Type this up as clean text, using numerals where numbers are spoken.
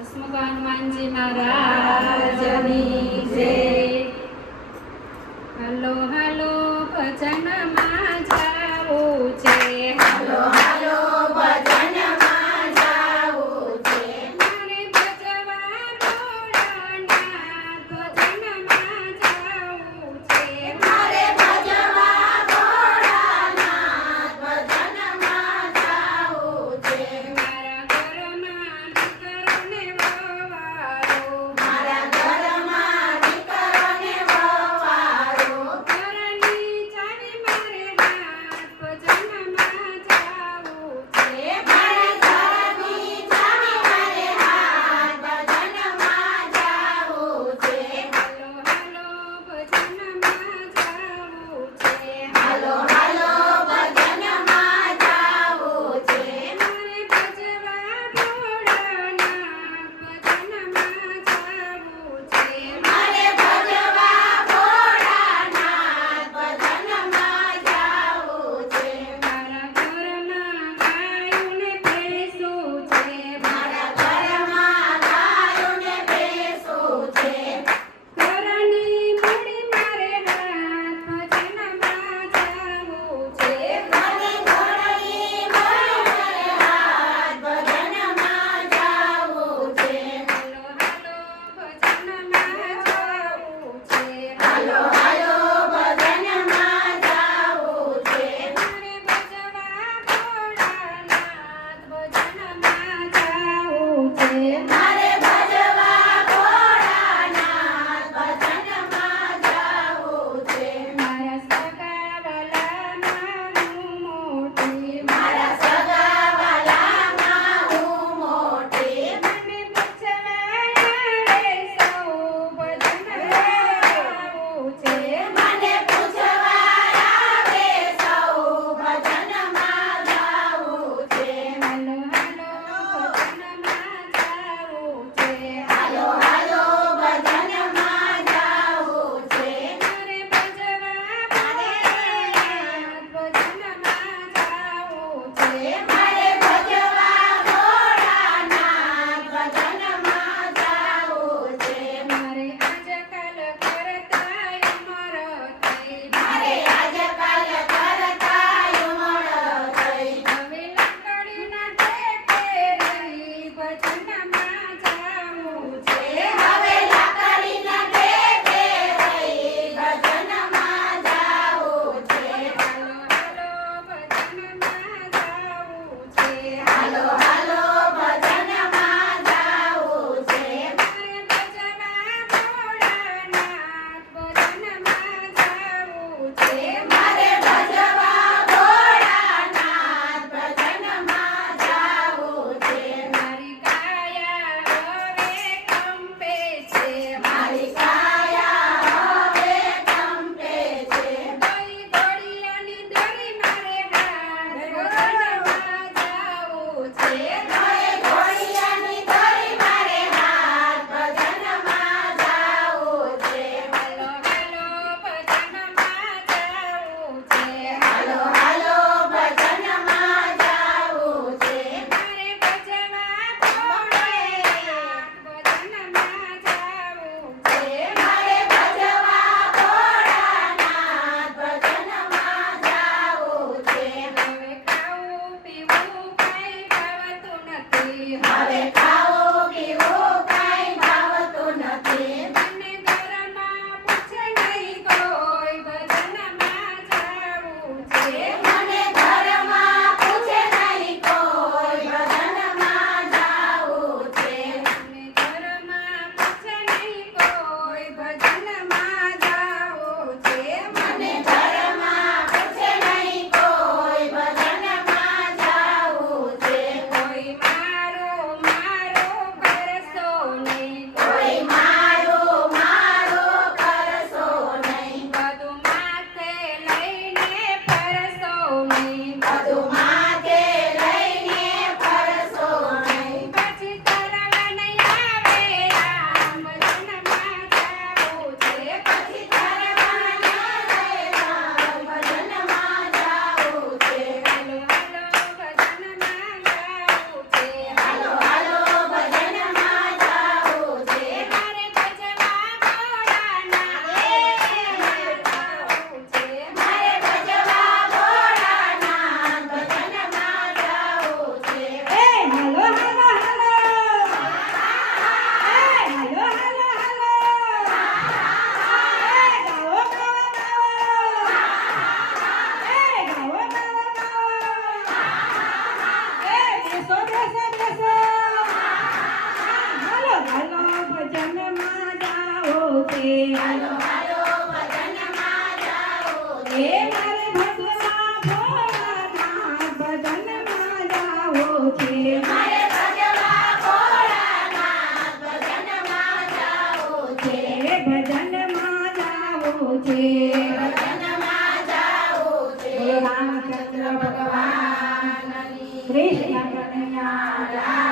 હસમુખ હનુમાનજી મહારાજની જય. હાલો હાલો ભજનમાં જાવું છે, હાલો હાલો ભજનમાં જાવું છે, મારે ભજવા ભોળાનાથ ભજનમાં જાવું છે, મારે ભજવા ભોળાનાથ ભજનમાં જાવું છે, મારા ઘરમાં દીકરોને વવારો, મારા ઘરમાં દીકરોને વવારો, ઘરની ચાવી મારે નાથ ભજનમાં જાવું છે, મારા ઘરની ચાવી મારે હાથ ભજનમાં જાવું છે, હાલો હાલો ભજનમાં જાવું છે, હાલો હાલો ભજનમાં જાવું છે, મારે ભજવા ભોળાનાથ ભજનમાં જાવું છે, મારે ભજવા ભોળાનાથ ભજનમાં જાવું છે, મારા ઘરમાં ગાયોને ભેંસું છે, મારા ઘરમાં ગાયોને ભેંસું છે, ઘરની મૂડી મારે હાથ ભજનમાં જાવું છે, ઘરે ઘોડની મારે હાથ ભજનમાં જાવું છે, હાલો હાલો ભજનમાં જાવું છે, હાલો હાલો મારે ભજવા ભોળાનાથ ભજનમાં જાવું છે, મારે ભજવા ભોળાનાથ ભજનમાં જાવું છે, મારા સગાવાલામાં હું મોટી, મને પૂછવા આવે સૌ ભજનમાં જાવું છે, મને પૂછવા આવે સૌ ભજનમાં જાવું છે, હાલો હાલો ભજનમાં જાવું છે, હાલો હાલો ભજનમાં જાવું છે, મારે ભજવા ભોળાનાથ ભજનમાં જાવું છે, મારે આજકાલ કરતા ઉમર થઈ, હવે લાકડીના ટેકે રહી ભજનમાં જાવું છે, હવે લાકડીના ટેકે રહી ભજનમાં જાવું છે, હાલો હાલો ભજનમાં જાવું છે, મારે ભજવા ભોળાનાથ ભજનમાં જાવું છે, મારી કાયા હવે કંપે છે, મારી કાયા હવે કંપે છે, મારી ઘોડિયાની દોરી મારે હાથ ભજનમાં જાવું છે, તોય ઘોડિયાની દોરી મારે હાથ ભજનમાં જાવું છે, હાલો હાલો ભજનમાં જાવું છે, મારે ભજવા ભોળાનાથ ભજનમાં જાવું છે, હવે ખાવું પીવું કાંઈ ભાવતું નથી, હવે ખાવું પીવું કાંઈ ભાવતું નથી, મને ઘરમાં પૂછે નહીં કોઈ ભજનમાં જાવું છે, મને ઘરમાં પૂછે નહીં કોઈ ભજનમાં જાવું છે, મને ઘરમાં પૂછે નહીં કોઈ ભજનમાં જાવું છે, મને ઘરમાં પૂછે નહીં કોઈ ભજનમાં જાવું છે, કોઈ મારો મારો બેસો બેસો હાલો હાલો ભજનમાં જાઓ છે હાલો હાલો ભજનમાં જાઓ છે. એ મારે ભજવા ભોળાનાથ ભજનમાં જાઓ છે મારે ભજવા ભોળાનાથ ભજનમાં જાઓ છે. એ ભજનમાં જાઓ છે ભજનમાં જાઓ છે. બોલો રામચંદ્ર ભગવાન ભગવાનની કૃષ્ણ કનૈયા લાલ.